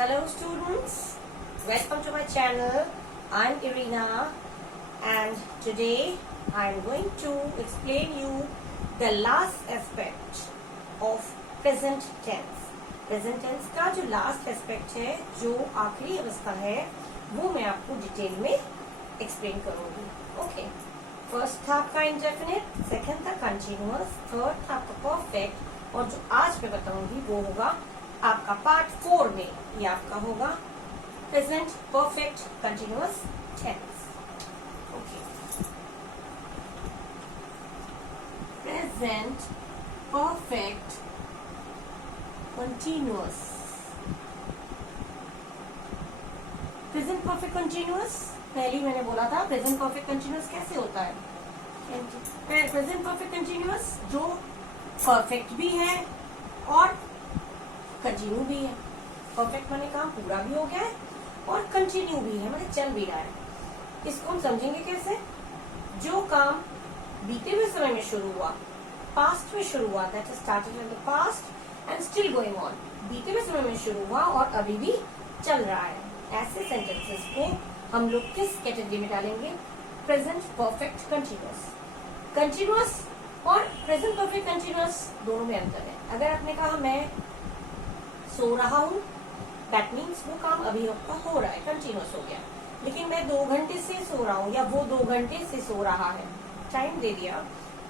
Hello students, welcome to my channel. I'm Irina and today I'm going to explain you the last aspect of present tense. Present tense का जो last aspect है, जो आखिरी अवस्था है, वो मैं आपको डिटेल में explain करूँगी. Okay. First था आपका indefinite, second था continuous, third था आपका perfect और जो आज मैं बताऊंगी वो होगा आपका पार्ट 4 में. ये आपका होगा present perfect continuous tense. Okay, present perfect continuous. Present perfect continuous पहले मैंने बोला था प्रेजेंट परफेक्ट कंटिन्यूअस कैसे होता है. प्रेजेंट परफेक्ट कंटिन्यूअस जो परफेक्ट भी है और कंटिन्यू भी है. परफेक्ट माने काम पूरा भी हो गया है और कंटिन्यू भी है माने चल भी रहा है. इसको हम समझेंगे कैसे. जो काम बीते हुए समय में शुरू हुआ, पास्ट में शुरू हुआ, that started in the past and still going on. बीते हुए समय में शुरू हुआ और अभी भी चल रहा है. ऐसे सेंटेंसेस को हम लोग किस कैटेगरी में डालेंगे. Present perfect continuous. कंटिन्यूअस और प्रेजेंट परफेक्ट कंटिन्यूअस दोनों में अंतर है. अगर आपने कहा मैं सो रहा हूँ, दैट मीन्स वो काम अभी आपका हो रहा है, कंटिन्यूअस हो गया. लेकिन मैं 2 घंटे से सो रहा हूँ या वो 2 घंटे से सो रहा है, टाइम दे दिया,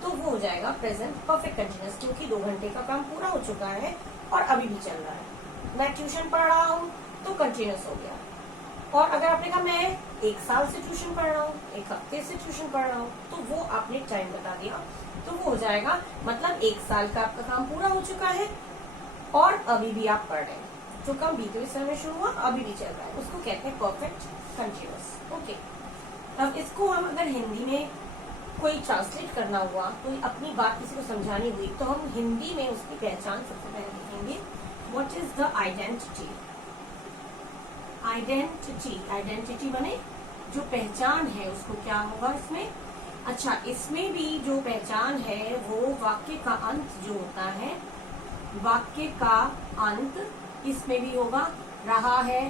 तो वो हो जाएगा प्रेजेंट परफेक्ट कंटिन्यूअस क्योंकि 2 घंटे का काम पूरा हो चुका है और अभी भी चल रहा है. मैं ट्यूशन पढ़ रहा हूँ तो कंटिन्यूअस हो गया. और अगर आपने कहा मैं 1 साल से ट्यूशन पढ़ रहा हूँ, 1 हफ्ते से ट्यूशन पढ़ रहा हूँ, तो वो आपने टाइम बता दिया, तो वो हो जाएगा मतलब 1 साल का आपका काम पूरा हो चुका है और अभी भी आप पढ़ रहे हैं. जो काम बीते हुए समय में शुरू हुआ अभी भी चल रहा है, उसको कहते हैं परफेक्ट कंटिन्यूअस. ओके, अब इसको हम अगर हिंदी में कोई ट्रांसलेट करना हुआ, कोई अपनी बात किसी को समझानी हुई, तो हम हिंदी में उसकी पहचान सबसे पहले लिखेंगे. What is the identity. Identity, identity माने जो पहचान है उसको क्या होगा इसमें. अच्छा, इसमें भी जो पहचान है वो वाक्य का अंत जो होता है, वाक्य का अंत इसमें भी होगा. रहा है,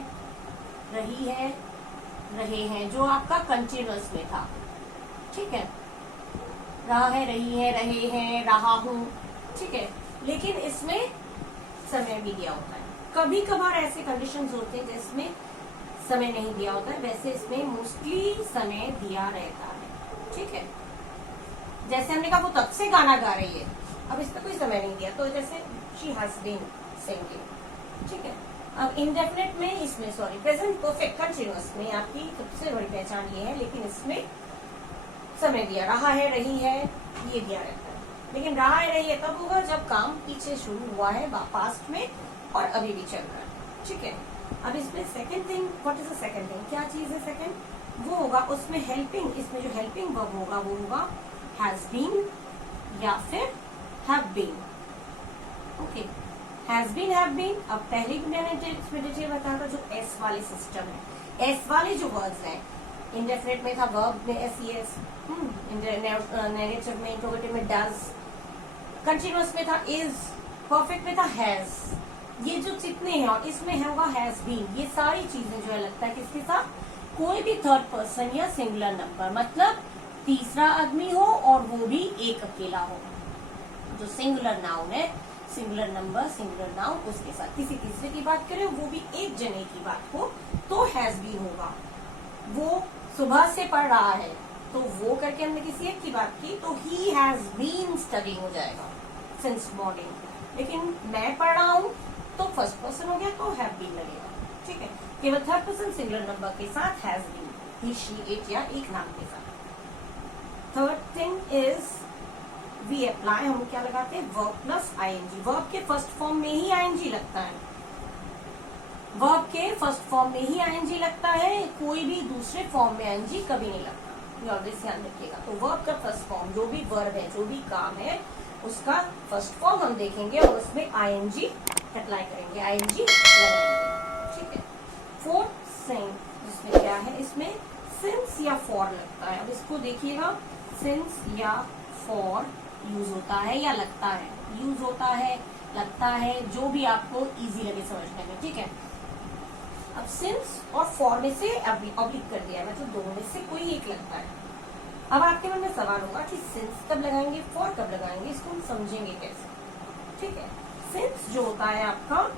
रही है, रहे हैं, जो आपका कंटिन्यूअस में था. ठीक है, रहा है, रही है, रहे हैं, रहा हूं. ठीक है, लेकिन इसमें समय भी दिया होता है. कभी कभार ऐसे कंडीशंस होते हैं जिसमें समय नहीं दिया होता है, वैसे इसमें मोस्टली समय दिया रहता है. ठीक है, जैसे हमने कहा वो तब से गाना गा रही है, अब इसमें कोई समय नहीं दिया, तो जैसे शी हैज बीन सिंगिंग. ठीक है, अब इंडेफिनिट में इसमें सॉरी प्रेजेंट परफेक्ट कंटिन्यूअस में आपकी सबसे बड़ी पहचान ये है, लेकिन इसमें समय दिया. रहा है, रही है, ये दिया रहता है. लेकिन रहा है, रही है तब होगा जब काम पीछे शुरू हुआ है पास्ट में और अभी भी चल रहा है. ठीक है, अब इसमें second thing, what is the second thing, क्या चीज है सेकंड. वो होगा उसमें हेल्पिंग. इसमें जो हेल्पिंग वर्ब होगा वो होगा हैज बीन या फिर have been. Okay, has been, have been. अब पहले भी मैंने इसमें डिटेल बताया था जो एस वाले सिस्टम है. एस वाले जो वर्ड्स हैं, इंडेफिनिट में था वर्ब में एस, एस, नैरेटिव में, इंट्रोगेटिव में डज, कंटिन्यूअस में था इज, परफेक्ट में था हैज. ये जो जितने हैं और इसमें है होगा हैज बीन. ये सारी चीजें जो है लगता है किसके साथ, कोई भी थर्ड पर्सन या सिंगुलर नंबर, मतलब तीसरा आदमी हो और वो भी एक अकेला हो. जो सिंगुलर नाउन है, सिंगुलर नंबर, सिंगुलर नाउन, उसके साथ किसी तीसरे की बात करें, वो भी एक जने की बात हो, तो हैज बीन होगा. वो सुबह से पढ़ रहा है तो वो करके हमने किसी एक की बात की, तो ही हैज बीन स्टडिंग हो जाएगा सिंस मॉर्निंग. लेकिन मैं पढ़ रहा हूँ तो फर्स्ट पर्सन हो गया तो हैव बीन लगेगा. ठीक है, केवल थर्ड पर्सन सिंगुलर नंबर के साथ has been, he, she, it या एक नाम के साथ. Third thing is we apply. हम क्या लगाते हैं, वर्ब प्लस आईएनजी. वर्ब के फर्स्ट फॉर्म में ही आईएनजी लगता है. वर्ब के फर्स्ट फॉर्म में ही आईएनजी लगता है, कोई भी दूसरे फॉर्म में आईएनजी कभी नहीं लगता. ये ऑलवेज ध्यान रखिएगा. तो वर्ब का फर्स्ट फॉर्म, जो भी वर्ब है, जो भी काम है, उसका फर्स्ट फॉर्म हम देखेंगे और उसमें आईएनजी अप्लाई करेंगे, आईएनजी लगाएंगे. ठीक है, फोर्थ थिंग जिसमें क्या है, इसमें सिंस या फॉर लगता है. अब इसको देखिएगा, सिंस या फॉर यूज होता है या लगता है, यूज होता है, लगता है, जो भी आपको इजी लगे समझने में. ठीक है, अब सिंस और फॉर में से ऑब्लिक कर दिया, मतलब दोनों में से कोई एक लगता है। अब आपके मन में सवाल होगा कि सिंस कब लगाएंगे, फॉर कब लगाएंगे, इसको हम समझेंगे कैसे। ठीक है, सिंस जो होता है आपका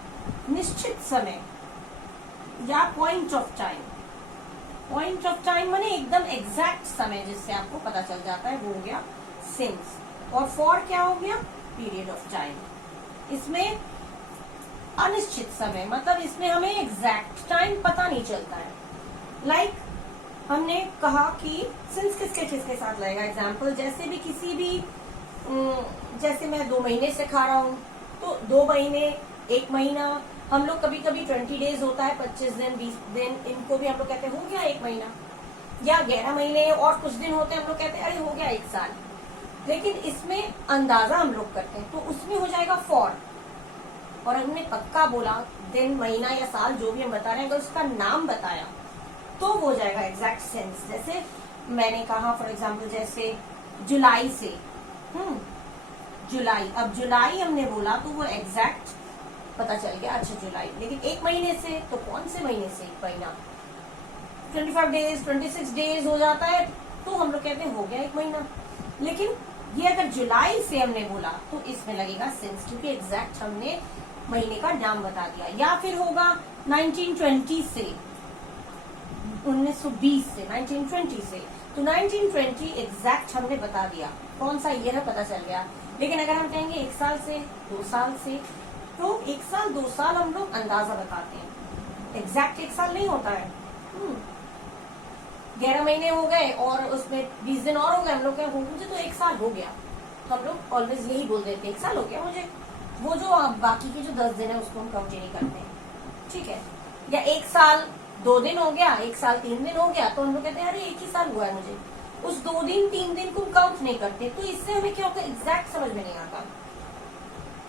निश्चित समय या point of time. Point of time माने एकदम एग्जैक्ट समय जिससे आपको पता चल जाता है, वो हो गया सिंस। और फॉर क्या हो गया, पीरियड ऑफ टाइम। इसमें अनिश्चित समय, मतलब इसमें हमें एग्जैक्ट टाइम पता नहीं चलता है। लाइक हमने कहा कि सिंस किसके साथ लगेगा, एग्जाम्पल जैसे भी किसी भी जैसे मैं 2 महीने से खा रहा हूँ तो 2 महीने, 1 महीना, हम लोग कभी कभी 20 डेज होता है, 25 दिन, 20 दिन, इनको भी हम लोग कहते हैं हो गया 1 महीना। या 11 महीने और कुछ दिन होते हैं, हम लोग कहते हैं अरे हो गया 1 साल। लेकिन इसमें अंदाजा हम लोग करते हैं तो उसमें हो जाएगा फॉर। और हमने पक्का बोला दिन, महीना या साल जो भी हम बता रहे हैं, अगर उसका नाम बताया तो वो हो जाएगा एग्जैक्ट सेंस। जैसे मैंने कहा फॉर एग्जाम्पल जैसे जुलाई से, जुलाई, अब जुलाई हमने बोला तो वो एग्जैक्ट पता चल गया, अच्छा जुलाई। लेकिन 1 महीने से तो कौन से महीने से 1 महीना, 25 डेज, 26 डेज हो जाता है तो हम लोग कहते हैं हो गया 1 महीना। लेकिन ये अगर जुलाई से हमने बोला तो इसमें लगेगा सिंस, क्योंकि एग्जैक्ट हमने महीने का नाम बता दिया। या फिर होगा 1920 से, 1920 से, 1920 से, तो 1920 एग्जैक्ट हमने बता दिया, कौन सा ईयर है पता चल गया। लेकिन अगर हम कहेंगे 1 साल से, 2 साल से, तो 1 साल 2 साल हम लोग अंदाजा बताते हैं, एग्जैक्ट 1 साल नहीं होता है। 11 महीने हो गए और उसमें 20 दिन और हो गए, हम लोग कहें मुझे तो 1 साल हो गया, तो हम लोग ऑलवेज यही बोल देते हैं 1 साल हो गया मुझे। वो जो बाकी के जो 10 दिन है उसको हम काउंट नहीं करते हैं। ठीक है, या 1 साल 2 दिन हो गया, 1 साल 3 दिन हो गया, तो हम लोग कहते हैं अरे 1 ही साल हुआ है मुझे। उस 2 दिन 3 दिन को काउंट नहीं करते, तो इससे हमें क्या होता है, एग्जैक्ट समझ में नहीं आता,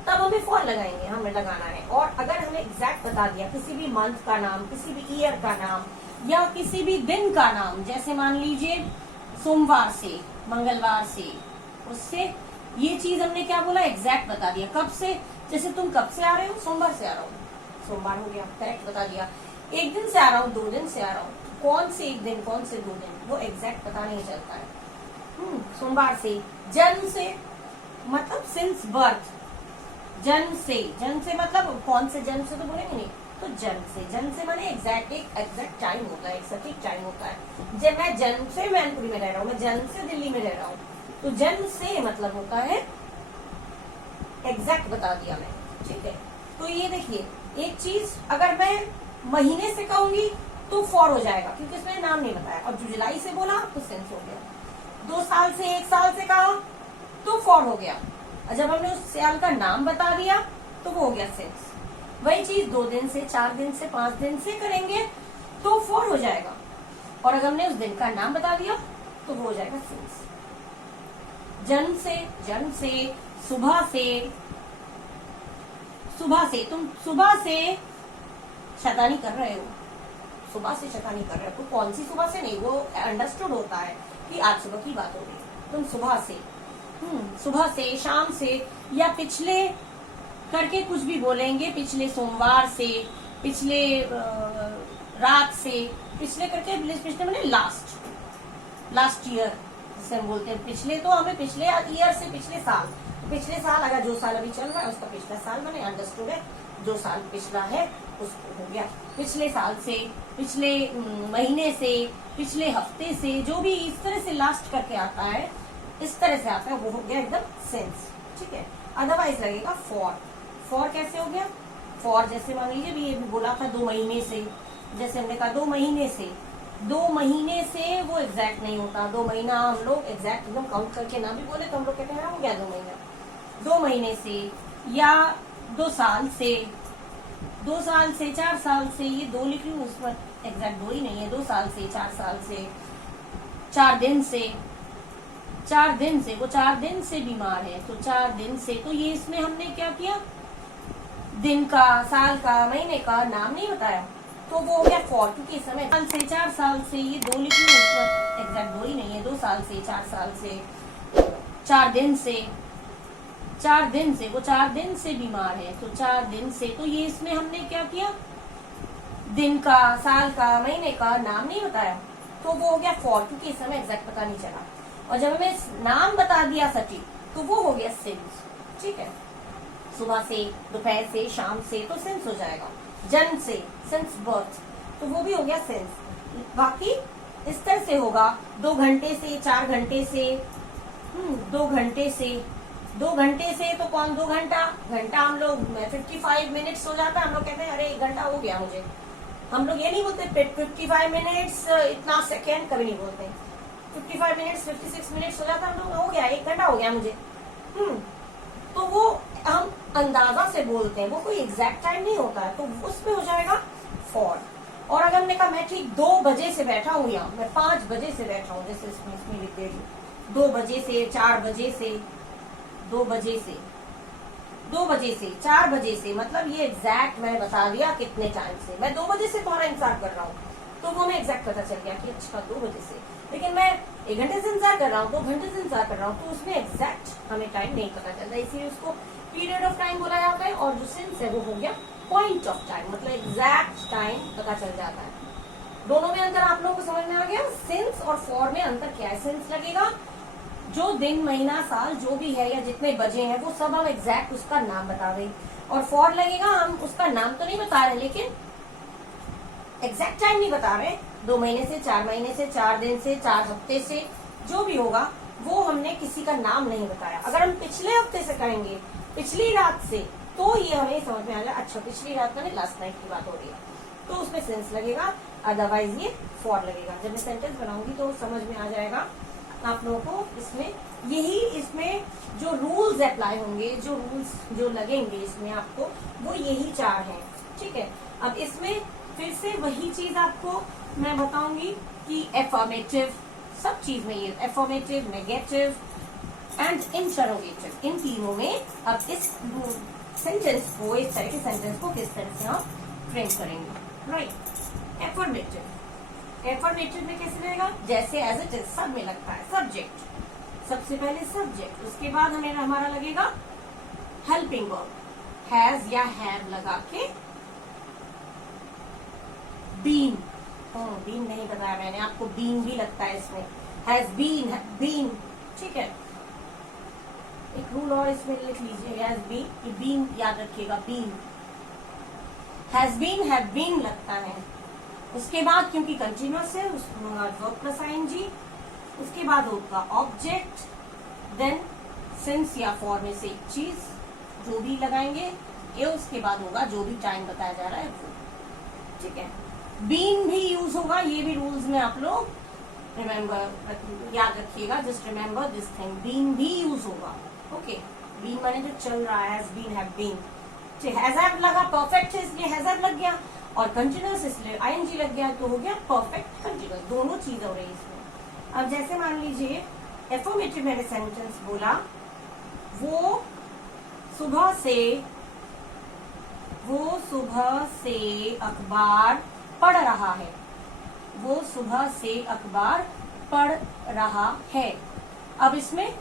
तब हमें फॉर लगाएंगे, हमें लगाना है। और अगर हमें एग्जैक्ट बता दिया किसी भी मंथ का नाम, किसी भी ईयर का नाम, या किसी भी दिन का नाम, जैसे मान लीजिए सोमवार से, मंगलवार से, उससे ये चीज हमने क्या बोला, एग्जैक्ट बता दिया। कब से, जैसे तुम कब से आ रहे हो, सोमवार से आ रहा हूँ, सोमवार हो गया, करेक्ट बता दिया। 1 दिन से आ रहा हूँ, 2 दिन से आ रहा हूँ, कौन से 1 दिन, कौन से 2 दिन, वो एग्जैक्ट पता नहीं चलता है। सोमवार से। जन्म से मतलब सिंस बर्थ, जन्म से मतलब कौन से जन्म से तो बोलेंगे नहीं, तो जन्म से माने एग्जैक्ट, एक एग्जैक्ट टाइम होता है, एक सटीक टाइम होता है। जब मैं जन्म से मैनपुरी में रह रहा हूँ, मैं जन्म से दिल्ली में रह रहा हूँ, तो जन्म से मतलब होता है एग्जैक्ट बता दिया मैं। ठीक है, तो ये देखिए एक चीज अगर मैं महीने से कहूंगी तो फॉर हो जाएगा, क्योंकि इसमें नाम नहीं बताया। और जुलाई से बोला तो सेंस हो गया। 2 साल से, 1 साल से कहा तो फॉर हो गया। और जब हमने उस साल का नाम बता दिया तो वो हो गया सेंस। वही चीज 2 दिन से, 4 दिन से, 5 दिन से करेंगे तो फॉर हो जाएगा। और अगर हमने उस दिन का नाम बता दिया तो वो हो जाएगा सेंस। जन्म से, सुबह से, तुम सुबह से शैतानी कर रहे हो, सुबह से शैतानी कर रहे हो, तो कौन सी सुबह से नहीं, वो अंडरस्टूड होता है कि आज सुबह की बात हो रही। तुम सुबह से, शाम से, या पिछले करके कुछ भी बोलेंगे, पिछले सोमवार से, पिछले रात से, पिछले करके, पिछले मैंने लास्ट ईयर जिसे हम बोलते हैं। पिछले तो हमें पिछले ईयर से पिछले साल अगर जो साल अभी चल रहा है उसका पिछला साल मैंने अंडरस्टूड है, जो साल पिछला है उसको हो गया पिछले साल से, पिछले महीने से, पिछले हफ्ते से, जो भी इस तरह से लास्ट करके आता है, इस तरह से आता है, वो हो गया एकदम सेंस। ठीक है, अदरवाइज लगेगा फॉर कैसे हो गया, फॉर जैसे मान लीजिए भी ये भी बोला था 2 महीने से, जैसे हमने कहा 2 महीने से वो एग्जैक्ट नहीं होता। 2 महीना हम लोग एग्जैक्ट एकदम काउंट करके ना भी बोले तो हम लोग कहते हैं हो गया 2 महीना। 2 महीने से या 2 साल से, 4 साल से, ये 2 लिख रही हूँ, उसमें एग्जैक्ट 2 ही नहीं है। 2 साल से, 4 साल से, 4 दिन से, वो 4 दिन से बीमार है तो 4 दिन से, तो ये इसमें हमने क्या किया, दिन का, साल का, महीने का नाम नहीं बताया, तो वो हो गया फॉर। क्योंकि इस समय 4 साल से, ये 2 लिखी है, उसमें एग्जैक्ट 2 ही नहीं है। 2 साल से, 4 साल से, 4 दिन से, वो 4 दिन से बीमार है तो 4 दिन से, तो ये इसमें हमने क्या किया, दिन का, साल का, महीने का नाम नहीं बताया तो वो हो गया फॉर, क्योंकि इस समय एग्जैक्ट पता नहीं चला। और जब हमें नाम बता दिया सटीक तो वो हो गया सिंस। ठीक है, सुबह से, दोपहर से, शाम से तो सिंस हो जाएगा। जन्म से, सिंस बर्थ, तो वो भी हो गया सिंस। बाकी इस तरह से होगा 2 घंटे से, 4 घंटे से, 2 घंटे से, 2 घंटे से तो कौन 2 घंटा, घंटा हम लोग 55 मिनट्स हो जाता है, हम लोग कहते हैं अरे 1 घंटा हो गया मुझे। हम लोग ये नहीं बोलते 55 मिनट्स इतना सेकेंड, कभी नहीं बोलते। 55 मिनट्स 56 मिनट्स हो जाता है, हम लोग हो गया 1 घंटा हो गया मुझे। तो वो हम अंदाजा से बोलते हैं, वो कोई एग्जैक्ट टाइम नहीं होता है, तो उसमें हो जाएगा फॉर। और अगर हमने कहा मैं ठीक 2 बजे से बैठा हूँ, या मैं 5 बजे से बैठा हूँ, जैसे इसमें लिख दे 2 बजे से, 4 बजे से, 2 बजे से, 2 बजे से, 4 बजे से, मतलब ये एग्जैक्ट मैंने बता दिया कितने टाइम से। मैं 2 बजे से तुम्हारा इंतजार कर रहा हूँ, तो वो मैं एग्जैक्ट पता चल गया कि अच्छा 2 बजे से। लेकिन मैं 1 घंटे से इंतजार कर रहा हूँ, 2 घंटे से इंतजार कर रहा हूँ, तो उसमें एग्जैक्ट हमें टाइम नहीं पता चलता, इसीलिए उसको पीरियड ऑफ टाइम बोला जाता है। और जो सिंस है वो हो गया पॉइंट ऑफ टाइम, मतलब एग्जैक्ट टाइम पता चल जाता है। दोनों में अंतर आप लोगों को समझ में आ गया? सिंस और फॉर में अंतर क्या है? सिंस लगेगा जो दिन, महीना, साल जो भी है या जितने बजे हैं वो सब हम एग्जैक्ट उसका नाम बता दें। और फॉर लगेगा हम उसका नाम तो नहीं बता रहे, लेकिन एग्जैक्ट टाइम नहीं बता रहे। 2 महीने से, 4 महीने से, 4 दिन से, 4 हफ्ते से, जो भी होगा वो हमने किसी का नाम नहीं बताया। अगर हम पिछले हफ्ते से कहेंगे, पिछली रात से, तो ये हमें समझ में आ जाए अच्छा पिछली रात में लास्ट नाइट की बात हो रही है, तो उसमें सेंस लगेगा, अदरवाइज ये फॉर लगेगा। जब मैं सेंटेंस बनाऊंगी तो समझ में आ जाएगा आप लोगों को। इसमें जो रूल्स अप्लाई होंगे, जो रूल्स जो लगेंगे इसमें आपको, वो यही 4 हैं। ठीक है, अब इसमें फिर से वही चीज आपको मैं बताऊंगी कि एफर्मेटिव, सब चीज में ये एफर्मेटिव, नेगेटिव एंड इंटरोगेटिव, इन तीनों में अब इस सेंटेंस को, इस तरह के सेंटेंस को किस तरह से हम फ्रेम करेंगे। राइट, एफर्मेटिव में कैसे रहेगा? जैसे एज इट इज, सब में लगता है सब्जेक्ट, सबसे पहले सब्जेक्ट, उसके बाद हमें हमारा लगेगा हेल्पिंग वर्ब, हैज या हैव लगा के, बीन, बीन नहीं बताया मैंने आपको, बीन भी लगता है इसमें, हैज बीन, ठीक है। एक रूल और इसमें लिख लीजिए, हैज बीन, बीन याद रखिएगा, been, has been, have been लगता है। उसके बाद क्योंकि कंटिन्यूअस है, उसको वर्ब प्लस आईएनजी, उसके बाद होगा ऑब्जेक्ट, देन सिंस या फॉर में से एक चीज जो भी लगाएंगे, ये उसके बाद होगा जो भी टाइम बताया जा रहा है वो। ठीक है, बीन भी यूज होगा, ये भी रूल्स में आप लोग रिमेम्बर याद रखिएगा, just remember this thing, been भी यूज होगा। ओके, बीन माने जो चल रहा है, has been, have been. Has have लगा परफेक्ट है इसलिए हैज हैव लग गया, और कंटिन्यूअस इसलिए आईएनजी लग गया, तो हो गया परफेक्ट कंटिन्यूअस, दोनों चीज हो रही है इसमें। अब जैसे मान लीजिए एफर्मेटिव मैंने सेंटेंस बोला, वो सुबह से अखबार पढ़ रहा है, वो सुबह से अखबार पढ़ रहा है। अब इसमें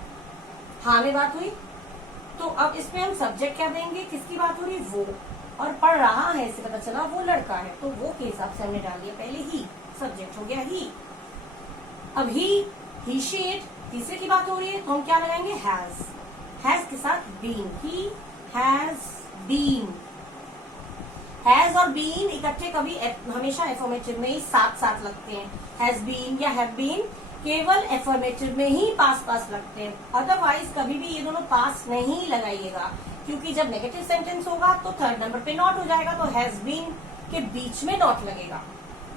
हाँ में बात हुई, तो अब इसमें हम सब्जेक्ट क्या देंगे, किसकी बात हो रही, वो, और पढ़ रहा है इससे पता चला वो लड़का है, तो वो के हिसाब से हमने डाल दिया पहले ही, सब्जेक्ट हो गया ही। अब ही शी इट, तीसरे की बात हो रही है, तो हम क्या लगाएंगे, हैज के साथ been, he has been. Has और बीन इकट्ठे कभी हमेशा एफर्मेटिव में ही साथ साथ लगते हैं, हैज बीन या हैव बीन केवल एफर्मेटिव में ही पास लगते हैं, अदरवाइज कभी भी ये दोनों पास नहीं लगाइएगा, क्योंकि जब नेगेटिव सेंटेंस होगा तो 3rd नंबर पे नॉट हो जाएगा, तो हैज बीन के बीच में नॉट लगेगा,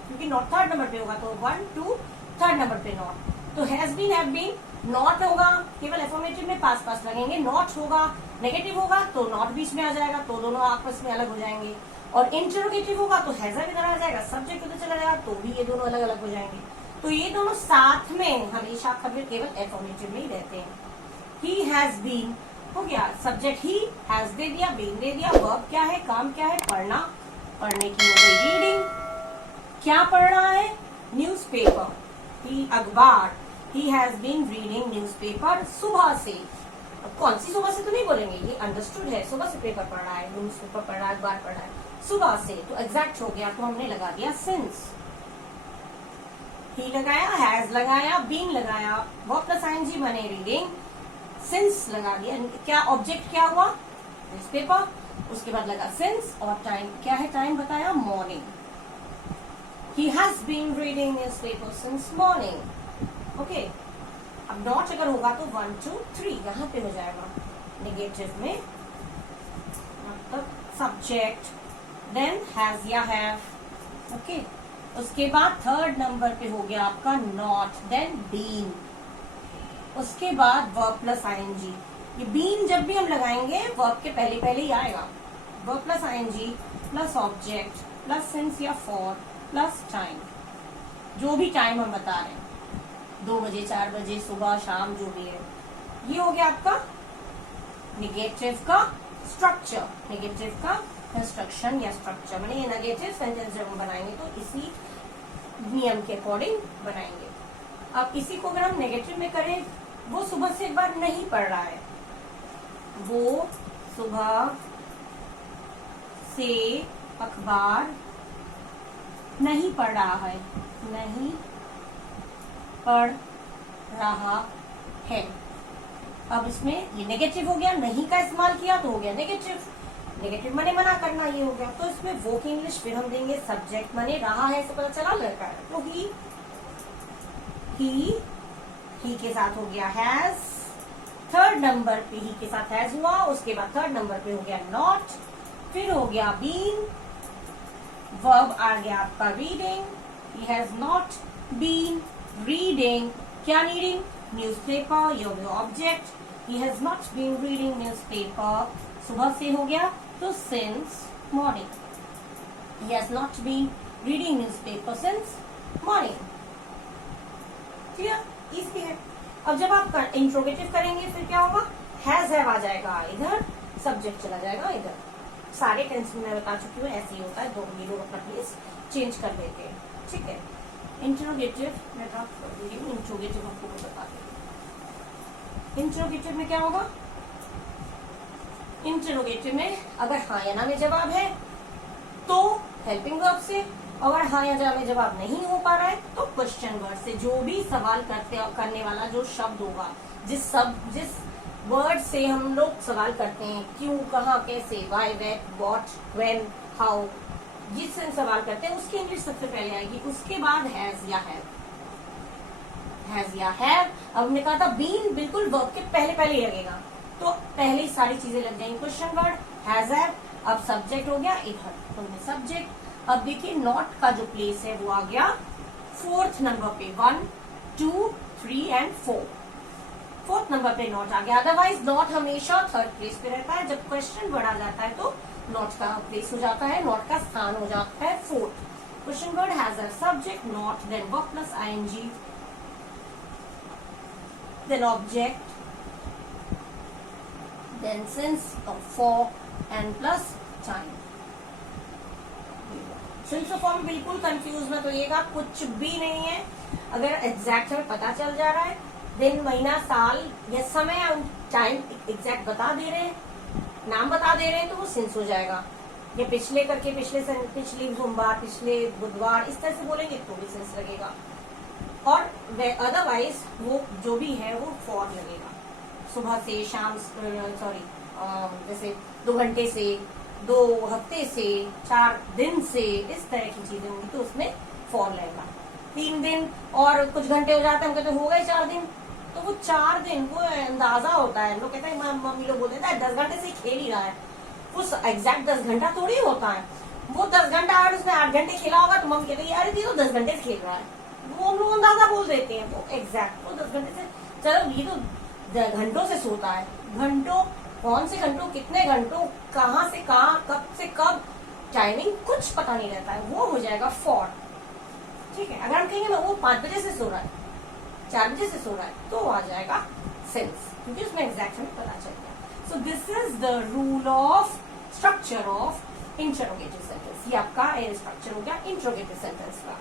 क्योंकि नॉट 3rd नंबर पे होगा, तो 1 2 3rd नंबर पे नॉट, तो has been, have been not होगा, केवल एफर्मेटिव में पास लगेंगे, नॉट होगा नेगेटिव होगा तो नॉट बीच में आ जाएगा, तो दोनों आपस में अलग हो जाएंगे, और इंटरोगेटिव होगा तो हैज इधर आ जाएगा, सब्जेक्ट उधर चला जाएगा, तो भी ये दोनों अलग अलग हो जाएंगे। तो ये दोनों साथ में हमेशा कभी केवल एफर्मेटिव में ही रहते हैं। ही हैज बीन हो गया, सब्जेक्ट ही, हैज दे दिया, बीन दे दिया, वर्ब क्या है, काम क्या है, पढ़ना, पढ़ने की हो गई रीडिंग, क्या पढ़ रहा है, न्यूज़पेपर, ही अखबार, he has been reading newspaper सुबह से। अब कौन सी सुबह से तो नहीं बोलेंगे, ये अंडरस्टूड है, सुबह से पेपर पढ़ रहा है, न्यूज़पेपर पढ़ रहा है, अखबार पढ़ रहा है, सुबह से, तो एग्जैक्ट हो गया, तो हमने लगा दिया सिंस। ही लगाया, हैज लगाया, बीन लगाया, वर्ब प्लस आईएनजी बने रीडिंग, सिंस लगा दिया। क्या ऑब्जेक्ट क्या हुआ? न्यूज़पेपर। उसके बाद लगा सिंस, और टाइम क्या है? टाइम बताया morning. He has been reading newspaper since morning. Okay, अब नॉट अगर होगा तो 1 2 3 यहाँ पे हो जाएगा नेगेटिव में, मतलब सब्जेक्ट, देन हैज या हैव। ओके, उसके बाद थर्ड नंबर पे हो गया आपका नॉट, देन बीन, उसके बाद वर्ब प्लस आईएनजी। ये बीन जब भी हम लगाएंगे वर्ब के पहले पहले ही आएगा, verb plus ING plus object plus since या फॉर प्लस टाइम, जो भी टाइम हम बता रहे हैं, 2 बजे 4 बजे सुबह शाम जो भी है। ये हो गया आपका नेगेटिव का स्ट्रक्चर, नेगेटिव का कंस्ट्रक्शन या स्ट्रक्चर। मैंने ये नेगेटिव सेंटेंस जब हम बनाएंगे तो इसी नियम के अकॉर्डिंग बनाएंगे। अब इसी को अगर हम नेगेटिव में करें, वो सुबह से एक बार नहीं पढ़ रहा है, वो सुबह से अखबार नहीं पढ़ रहा है, नहीं पढ़ रहा है। अब इसमें ये नेगेटिव हो गया, नहीं का इस्तेमाल किया तो हो गया नेगेटिव, नेगेटिव माने मना करना, ये हो गया। तो इसमें वो की इंग्लिश फिर हम देंगे सब्जेक्ट माने रहा है, से पता चला लड़का है, तो ही के साथ हो गया हैज, थर्ड नंबर पे ही के साथ हैज हुआ, उसके बाद थर्ड नंबर पे हो गया नॉट, फिर हो गया बीन, वर्ब आ गया आपका reading, he has not been reading, क्या reading? Newspaper, your object, he has not been reading newspaper, सुबह से हो गया तो since morning, he has not been reading newspaper since morning. Clear? Easy है। अब जब आप इंट्रोगेटिव करेंगे फिर क्या होगा? हैज हैव आ जाएगा इधर, सब्जेक्ट चला जाएगा इधर। सारे टेंस में मैं बता चुकी हूँ ऐसे ही होता है, दो ये लोग अपना प्लेस चेंज कर देते हैं। ठीक है, इंट्रोगेटिव मैं ड्रॉप कर दे रही हूँ, इंट्रोगेटिव आपको बता दें। इंट्रोगेटिव में क्या होगा? इंट्रोगेटिव में अगर हाँ या ना में जवाब है तो हेल्पिंग वर्ब से, अगर हाँ या ना में जवाब नहीं हो पा रहा है तो क्वेश्चन वर्ड से। जो भी सवाल करने वाला जो शब्द होगा, जिस वर्ड से हम लोग सवाल करते हैं, क्यों, कहाँ, कैसे, why, when, what, when, how, जिससे सवाल करते हैं उसकी इंग्लिश सबसे पहले आएगी, उसके बाद हैज या हैव। हैज या हैव, अब हमने कहा था बीन बिल्कुल वर्ब के पहले पहले ही लगेगा, तो पहले ही सारी चीजें लग जाएंगी क्वेश्चन वर्ड, हैज हैव। अब सब्जेक्ट हो गया इधर, तो सब्जेक्ट। अब देखिए नॉट का जो प्लेस है वो आ गया फोर्थ नंबर पे, 1 2 3 एंड 4, फोर्थ नंबर पे नॉट आ गया। अदरवाइज नॉट हमेशा थर्ड प्लेस पे रहता है, जब क्वेश्चन वर्ड आ जाता है तो नॉट का प्लेस हो जाता है, नॉट का स्थान हो जाता है fourth. Question word has a subject not, then verb plus ING, then object, then since और for and plus time. Since और फॉर में बिल्कुल कंफ्यूज मत होइएगा, कुछ भी नहीं है। अगर एग्जैक्ट हमें पता चल जा रहा है, दिन, महीना, साल या समय, हम टाइम एग्जैक्ट बता दे रहे हैं, नाम बता दे रहे हैं, तो वो सिंस हो जाएगा। या पिछले करके पिछले सोमवार, पिछले बुधवार, इस तरह से बोलेंगे तो भी सिंस लगेगा। और अदरवाइज वो जो भी है वो फॉर लगेगा। सुबह से, शाम, जैसे 2 घंटे से, 2 हफ्ते से, 4 दिन से, इस तरह की चीजें होंगी तो उसमें फॉर लगेगा। 3 दिन और कुछ घंटे हो जाते हैं, हम कहते हो गए 4 दिन, तो वो 4 दिन वो अंदाजा होता है। लोग कहते हैं, मम्मी लोग बोलते हैं 10 घंटे से खेल ही रहा है, वो एग्जैक्ट 10 घंटा थोड़ी होता है। वो 10 घंटा अगर उसने 8 घंटे खेला होगा तो मम्मी कहते हैं यार ये तो 10 घंटे से खेल रहा है, वो हम लोग अंदाजा बोल देते हैं। वो एग्जैक्ट वो 10 घंटे से, चलो ये तो घंटों से सोता है, घंटों, कौन से घंटों, कितने घंटों, कहाँ से कहाँ, कब से कब, टाइमिंग कुछ पता नहीं रहता है, वो हो जाएगा फॉर। ठीक है, अगर हम कहेंगे वो 5 बजे से सो रहा है, 4 बजे से सो रहा है, तो वो आ जाएगा सिंस, क्योंकि उसमें एग्जैक्ट हमें पता चल गया। So this is the rule of structure of interrogative sentence. ये आपका स्ट्रक्चर हो गया इंटरोगेटिव सेंटेंस का।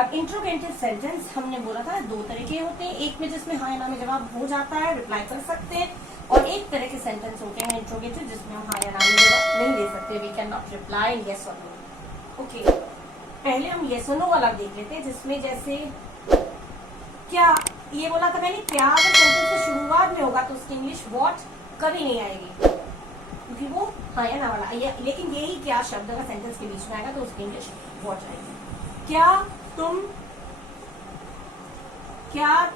अब इंट्रोगेटिव सेंटेंस हमने बोला था 2 तरह के होते हैं, एक में जिसमें हाँ या ना में जवाब हो जाता है, रिप्लाई कर सकते हैं, और एक तरह के सेंटेंस होते हैं इंट्रोगेटिव जिसमें हम हाँ या ना में जवाब नहीं दे सकते, we can not reply yes और नो। ओके, पहले हम यस और नो वाला देख लेते हैं, जिसमें जैसे क्या, ये बोला था मैंने, क्या अगर सेंटेंस की शुरुआत में होगा तो उसकी इंग्लिश व्हाट कभी नहीं आएगी, क्योंकि वो हाँ या ना वाला। लेकिन यही क्या शब्द अगर सेंटेंस के बीच में आएगा तो उसकी इंग्लिश व्हाट आएगी। क्या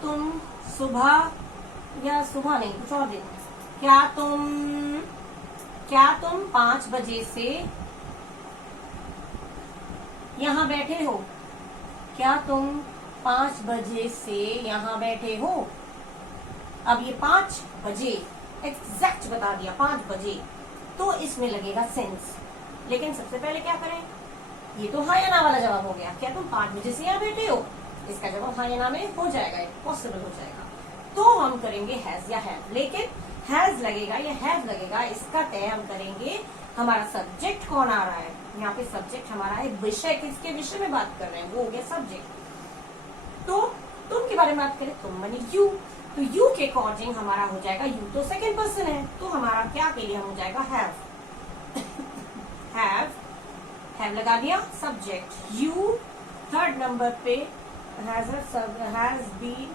तुम सुबह, या सुबह नहीं कुछ और दिन, क्या तुम 5 बजे से यहाँ बैठे हो? क्या तुम 5 बजे से यहाँ बैठे हो? अब ये 5 बजे एग्जैक्ट बता दिया, 5 बजे, तो इसमें लगेगा सिंस। लेकिन सबसे पहले क्या करें, ये तो हाँ या ना वाला जवाब हो गया, क्या तुम 5 बजे से यहाँ बैठे हो, इसका जवाब हाँ या ना में हो जाएगा, पॉसिबल हो जाएगा। तो हम करेंगे हैज या हैव, लेकिन हैज लगेगा या हैव लगेगा, इसका तय हम करेंगे हमारा सब्जेक्ट कौन आ रहा है। यहाँ पे सब्जेक्ट हमारा है विषय, किसके विषय में बात कर रहे हैं, वो हो गया सब्जेक्ट। तो तुम के बारे में बात करें, तुम माने यू, तो यू के अकॉर्डिंग हमारा हो जाएगा, यू तो सेकंड पर्सन है, तो हमारा क्या के लिए हम हो जाएगा हैव। हैव लगा दिया सब्जेक्ट, यू थर्ड नंबर पे has been,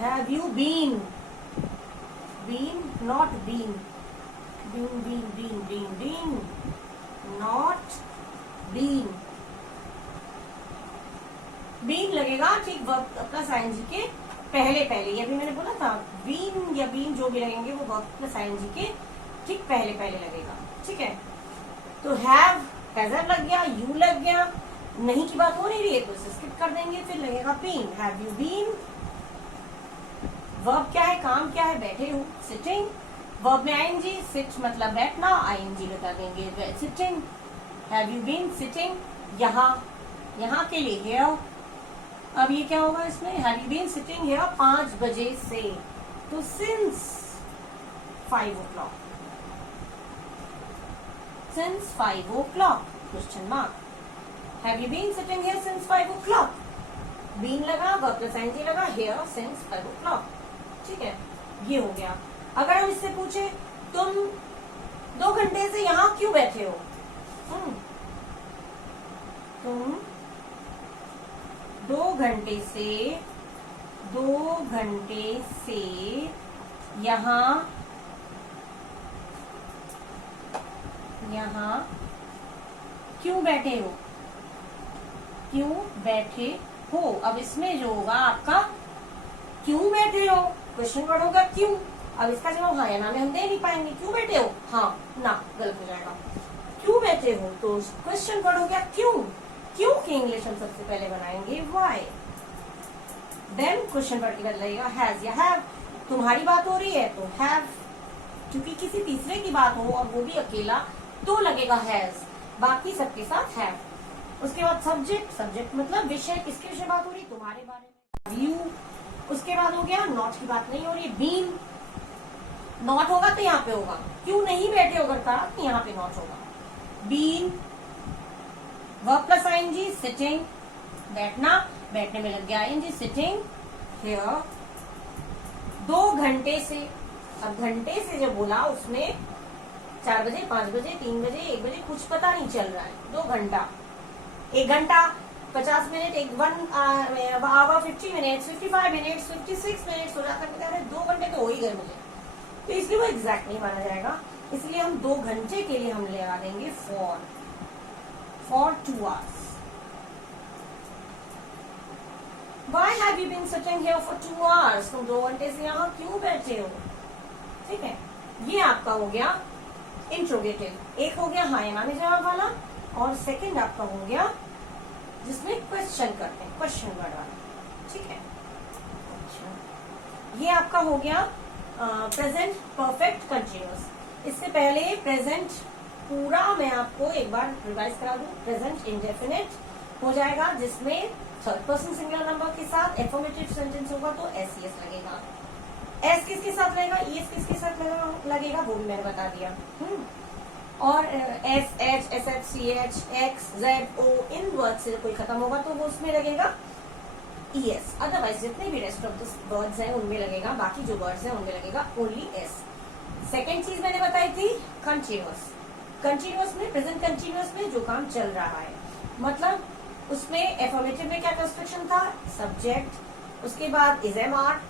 have you been, not been, not been, been लगेगा ठीक वर्ब प्लस आईएनजी के पहले, ये भी मैंने बोला था, बीन या बीन जो भी लगेंगे वो वर्ब प्लस आईएनजी के ठीक पहले लगेगा, ठीक है। तो हैव लग गया, यू लग गया, नहीं की बात हो नहीं रही है तो इसे स्किप कर देंगे, फिर लगेगा been, have you been. Verb क्या है, काम क्या है, बैठे हो, सिटिंग। वर्ब में आईएनजी, सिट मतलब बैठना, आईएनजी लगा देंगे sitting, have you been sitting, यहाँ के लिए हियर। अब ये क्या होगा इसमें, have you been sitting here 5 बजे से, तो since 5 o'clock, question mark. Have you been sitting here since 5 o'clock, been लगा, वर्ब प्लस आईएनजी लगा, हियर सिंस 5 o'clock, ठीक है, ये हो गया। अगर हम इससे पूछे तुम 2 घंटे से यहाँ क्यों बैठे हो, तुम 2 घंटे से यहाँ क्यों बैठे हो, अब इसमें जो होगा आपका क्यों बैठे हो, क्वेश्चन वर्ड होगा क्यों। अब इसका जवाब हाँ या ना में हम दे नहीं पाएंगे, क्यों बैठे हो, हाँ ना गलत हो जाएगा, क्यों बैठे हो, तो क्वेश्चन वर्ड हो गया क्यों की इंग्लिश हम सबसे पहले बनाएंगे व्हाई, देन क्वेश्चन वर्ड की बाद लगेगा हैज या हैव। तुम्हारी बात हो रही है तो हैव, क्योंकि किसी तीसरे की बात हो और वो भी अकेला तो लगेगा हैज, बाकी सबके साथ हैव। उसके बाद सब्जेक्ट मतलब विषय, किसके विषय बात हो रही है, तुम्हारे बारे में, यू। उसके बाद हो गया नॉट की बात नहीं हो रही है, बीन, नॉट होगा तो यहाँ पे होगा, क्यों नहीं बैठे हो करता तो यहाँ पे नॉट होगा, been verb plus ING, sitting बैठना, बैठने में लग गया आईएनजी, सिटिंग हियर 2 घंटे से। अब घंटे से जो बोला उसमें 4 बजे, 5 बजे, 3 बजे, 1 बजे कुछ पता नहीं चल रहा है, 2 घंटा, 1 घंटा 50 minute, 1 hour 50 minute, 55 minute, 56 minute हो जाता है, 2 घंटे तो हो ही गए मुझे, तो इसलिए वो एग्जैक्ट नहीं माना जाएगा, इसलिए हम 2 घंटे के लिए हम लगा देंगे for 2 hours. Why have you been sitting here for 2 hours? तुम 2 घंटे से यहाँ क्यों बैठे हो, ठीक है। ये आपका हो गया इंट्रोगेटिव, एक हो गया हाँ या ना में जवाब वाला, और सेकंड आपका हो गया जिसमें क्वेश्चन करते हैं, क्वेश्चन वर्ड वाला, ठीक है। अच्छा, ये आपका हो गया प्रेजेंट परफेक्ट कंटिन्यूअस। इससे पहले प्रेजेंट पूरा मैं आपको एक बार रिवाइज करा दूं, प्रेजेंट इंडेफिनिट हो जाएगा जिसमें थर्ड पर्सन सिंगुलर नंबर के साथ एफर्मेटिव सेंटेंस होगा तो एस लगेगा, एस किसके साथ लगेगा, ईएस किसके साथ लगेगा वो भी मैंने बता दिया, और S H S H C H X Z O इन वर्ड से कोई खत्म होगा तो वो उसमें लगेगा ES, अदरवाइज जितने भी रेस्ट ऑफ द वर्ड्स हैं उनमें लगेगा, बाकी जो वर्ड्स हैं उनमें लगेगा ओनली S। सेकेंड चीज मैंने बताई थी कंटिन्यूअस। कंटिन्यूअस में, प्रेजेंट कंटिन्यूअस में जो काम चल रहा है, मतलब उसमें एफर्मेटिव में क्या कंस्ट्रक्शन था, सब्जेक्ट, उसके बाद is am are,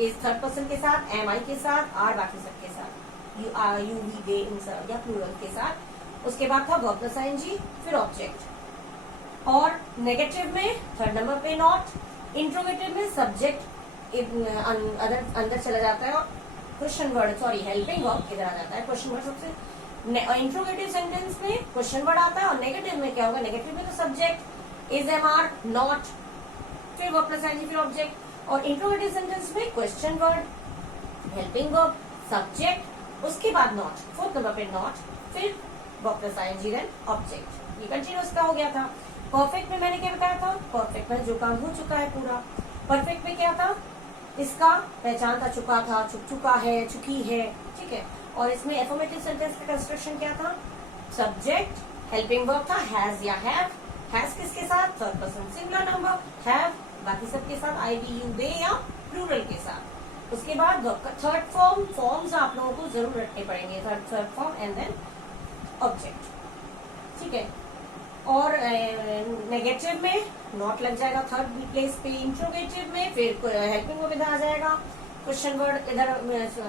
is third person के साथ, एम आई के साथ, आर बाकी सबके साथ, यू आर यू वी दे इन सब या प्लूरल के साथ। उसके बाद था वर्ब प्लस आईएनजी, फिर ऑब्जेक्ट। और नेगेटिव में थर्ड नंबर पे नॉट। इंट्रोगेटिव में सब्जेक्ट अंदर चला जाता है और question word, sorry helping verb इधर आ जाता है। क्वेश्चन वर्ड सबसे, इंट्रोगेटिव सेंटेंस में क्वेश्चन वर्ड आता है और नेगेटिव में क्या होगा, नेगेटिव में तो subject, is am are, not, फिर वर्ब प्लस आईएनजी, फिर ऑब्जेक्ट। और इंट्रोगेटिव सेंटेंस में question word, helping verb, subject, उसके बाद नॉट, फोर्थ नंबर पे नॉट, फिर verb plus ING, then object. ये कंटिन्यूअस का हो गया था। परफेक्ट में मैंने क्या बताया था, परफेक्ट में जो काम हो चुका है पूरा। परफेक्ट में क्या था, इसका पहचान था, चुका था, चुका है, चुकी है, ठीक है। और इसमें एफर्मेटिव सेंटेंस का कंस्ट्रक्शन क्या था, सब्जेक्ट, हेल्पिंग वर्ब था हैज या हैव, हैज किसके साथ, third person singular number, have बाकी सबके साथ, आई वी यू दे या प्लूरल के साथ। उसके बाद वर्ब का थर्ड फॉर्म, फॉर्म्स आप लोगों को जरूर रखने पड़ेंगे, third form and then object, ठीक है। और नेगेटिव में नॉट लग जाएगा थर्ड प्लेस पे। इंट्रोगेटिव में फिर हेल्पिंग वर्ब इधर आ जाएगा, क्वेश्चन वर्ड इधर,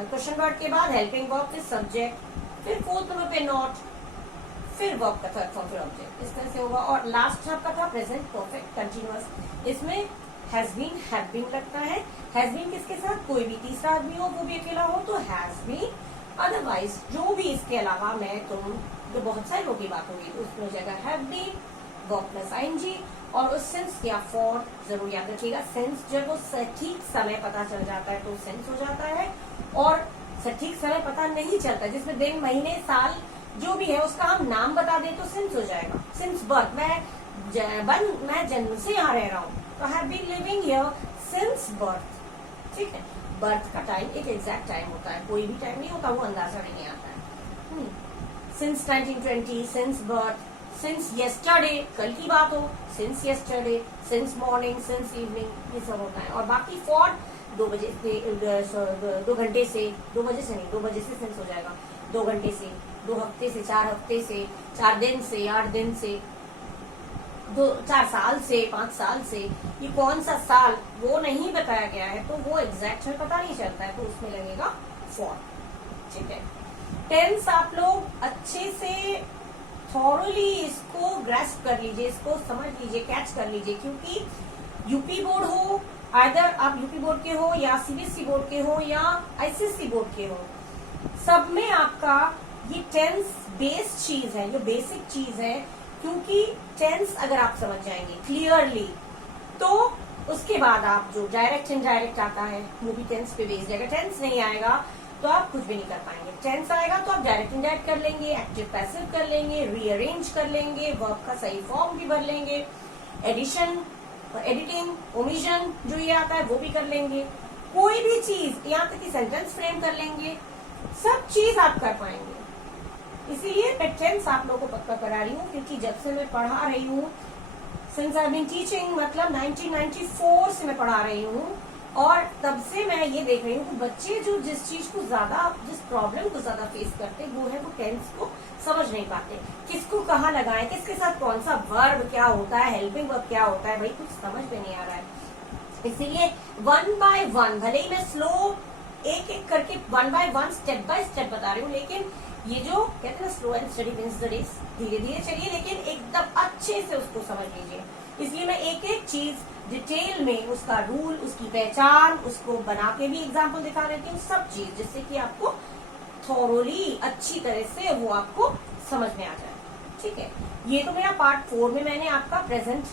क्वेश्चन वर्ड के बाद हेल्पिंग वर्ब, फिर सब्जेक्ट, फिर फोर्थ नंबर पे नॉट, फिर वर्ब का थर्ड फॉर्म, फिर ऑब्जेक्ट। इस तरह से होगा। और लास्ट आपका था प्रेजेंट परफेक्ट कंटिन्यूअस। इसमें हैज बीन, हैव बीन लगता है। हैज बीन किसके साथ, कोई भी तीसरा आदमी हो, वो भी अकेला हो तो हैज बीन, अदरवाइज जो भी इसके अलावा मैं तुम, जो बहुत सारे लोगों की बात होगी तो उसमें हो जाएगा have been, verb plus ING. और उस सेंस या फॉर जरूर याद रखिएगा, सेंस जब वो सटीक समय पता चल जाता है तो सेंस हो जाता है, और सटीक समय पता नहीं चलता जिसमें दिन महीने साल जो भी है उसका हम नाम बता दें तो सिंस हो जाएगा। सिंस बर्थ, मैं जन्म से यहाँ रह रहा हूँ तो have been living here since birth, ठीक है। बर्थ का टाइम एक एग्जैक्ट टाइम होता है, कोई भी टाइम नहीं होता, वो अंदाजा नहीं आता है। Since 1920, since birth, since yesterday, कल की बात हो, since yesterday, since morning, since evening, ये सब होता है। और बाकी फॉर 2 बजे से, 2 घंटे से, 2 बजे से नहीं, 2 बजे से सिंस हो जाएगा, 2 घंटे से, 2 हफ्ते से, 4 हफ्ते से, 4 दिन से, 8 दिन से, 4 साल से, 5 साल से। ये कौन सा साल वो नहीं बताया गया है तो वो एग्जैक्ट में पता नहीं चलता है तो उसमें लगेगा फॉर, ठीक है। टेंस आप लोग अच्छे से थॉरली इसको ग्रेस्प कर लीजिए, इसको समझ लीजिए, कैच कर लीजिए, क्योंकि यूपी बोर्ड हो, आइदर आप यूपी बोर्ड के हो या सीबीएसई बोर्ड के हो या आईसीएसई बोर्ड के हो, सब में आपका ये टेंस बेस्ड चीज है, ये बेसिक चीज है। क्योंकि टेंस अगर आप समझ जाएंगे क्लियरली तो उसके बाद आप जो डायरेक्ट इनडायरेक्ट आता है वो भी टेंस पे बेस्ड रहेगा। टेंस नहीं आएगा तो आप कुछ भी नहीं कर पाएंगे। टेंस आएगा तो आप डायरेक्ट इनडायरेक्ट कर लेंगे, एक्टिव पैसिव कर लेंगे, रीअरेंज कर लेंगे, वर्ब का सही फॉर्म भी भर लेंगे, एडिशन, एडिटिंग, ओमिशन जो ये आता है वो भी कर लेंगे, कोई भी चीज यहाँ तक कि सेंटेंस फ्रेम कर लेंगे, सब चीज आप कर पाएंगे। इसीलिए मैं टेंस आप लोगों को पक्का करा रही हूँ, क्योंकि जब से मैं पढ़ा रही हूँ, सिंस आई बीन टीचिंग, मतलब 1994 से मैं पढ़ा रही हूँ, और तब से मैं ये देख रही हूँ कि बच्चे जो जिस चीज को ज्यादा, जिस प्रॉब्लम को ज्यादा फेस करते वो है वो टेंस को समझ नहीं पाते, किसको कहाँ लगाएं, किसके साथ कौन सा वर्ब क्या होता है, हेल्पिंग वर्ब क्या होता है, भाई कुछ समझ में नहीं आ रहा है। इसीलिए 1 by 1, भले ही मैं स्लो एक एक करके 1 by 1 स्टेप बाय स्टेप बता रही हूँ, लेकिन ये जो कहते हैं ना slow and steady wins the race, धीरे धीरे चलिए लेकिन एकदम अच्छे से उसको समझ लीजिए। इसलिए मैं एक एक चीज डिटेल में, उसका रूल, उसकी पहचान, उसको बना के भी एग्जाम्पल दिखा देती हूँ, सब चीज, जिससे कि आपको थोरोली अच्छी तरह से वो आपको समझ में आ जाए, ठीक है। ये तो मेरा पार्ट 4 में मैंने आपका प्रेजेंट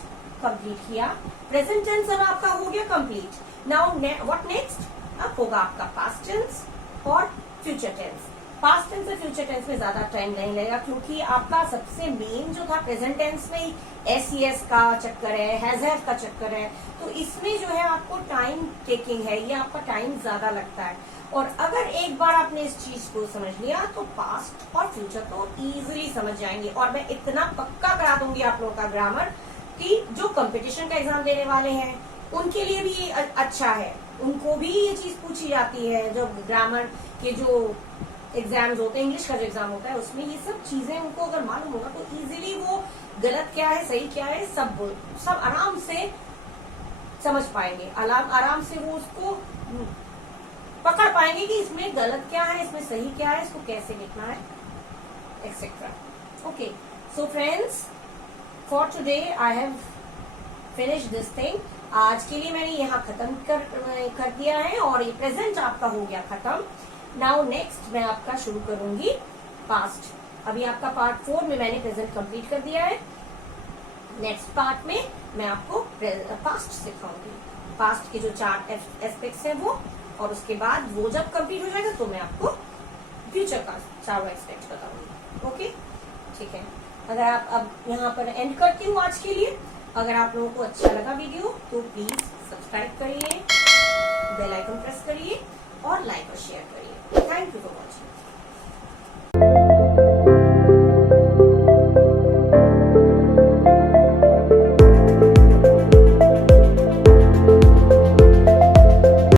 कंप्लीट किया। प्रेजेंट टेंस अब आपका हो गया कंप्लीट। नाउ व्हाट नेक्स्ट, अब होगा आपका पास्ट टेंस और फ्यूचर टेंस। पास्ट टेंस और फ्यूचर टेंस में ज्यादा टाइम नहीं लगेगा, क्योंकि आपका सबसे मेन जो था प्रेजेंट टेंस में एस का चक्कर है, हैज हैव का चक्कर है, तो इसमें जो है आपको टाइम टेकिंग है, ये आपका टाइम ज्यादा लगता है। और अगर एक बार आपने इस चीज को समझ लिया तो पास्ट और फ्यूचर तो इजीली समझ जाएंगे। और मैं इतना पक्का करा दूंगी आप लोगों का ग्रामर कि जो कंपटीशन का एग्जाम देने वाले हैं उनके लिए भी ये अच्छा है, उनको भी ये चीज पूछी जाती है। जब ग्रामर के जो एग्जाम्स होते हैं, इंग्लिश का जो एग्जाम होता है, उसमें ये सब चीजें उनको अगर मालूम होगा तो इजीली वो गलत क्या है सही क्या है सब आराम से समझ पाएंगे, आराम से वो उसको पकड़ पाएंगे कि इसमें गलत क्या है, इसमें सही क्या है, इसको कैसे लिखना है, etcetera. Okay, so friends, for today I have finish this thing. आज के लिए मैंने यहाँ खत्म कर दिया है और ये प्रेजेंट आपका हो गया खत्म। नाउ नेक्स्ट मैं आपका शुरू करूंगी पास्ट। अभी आपका पार्ट 4 में मैंने प्रेजेंट कंप्लीट कर दिया है। नेक्स्ट पार्ट में मैं आपको पास्ट सिखाऊंगी, पास्ट के जो 4 एस्पेक्ट्स हैं वो, और उसके बाद वो जब कंप्लीट हो जाएगा तो मैं आपको फ्यूचर का 4 एस्पेक्ट्स बताऊंगी। ओके, ठीक है। अगर आप अब यहाँ पर एंड करती हूँ आज के लिए। अगर आप लोगों को अच्छा लगा वीडियो तो प्लीज सब्सक्राइब करिए, बेल आइकन प्रेस करिए और लाइक और शेयर करिए। Thank you for watching.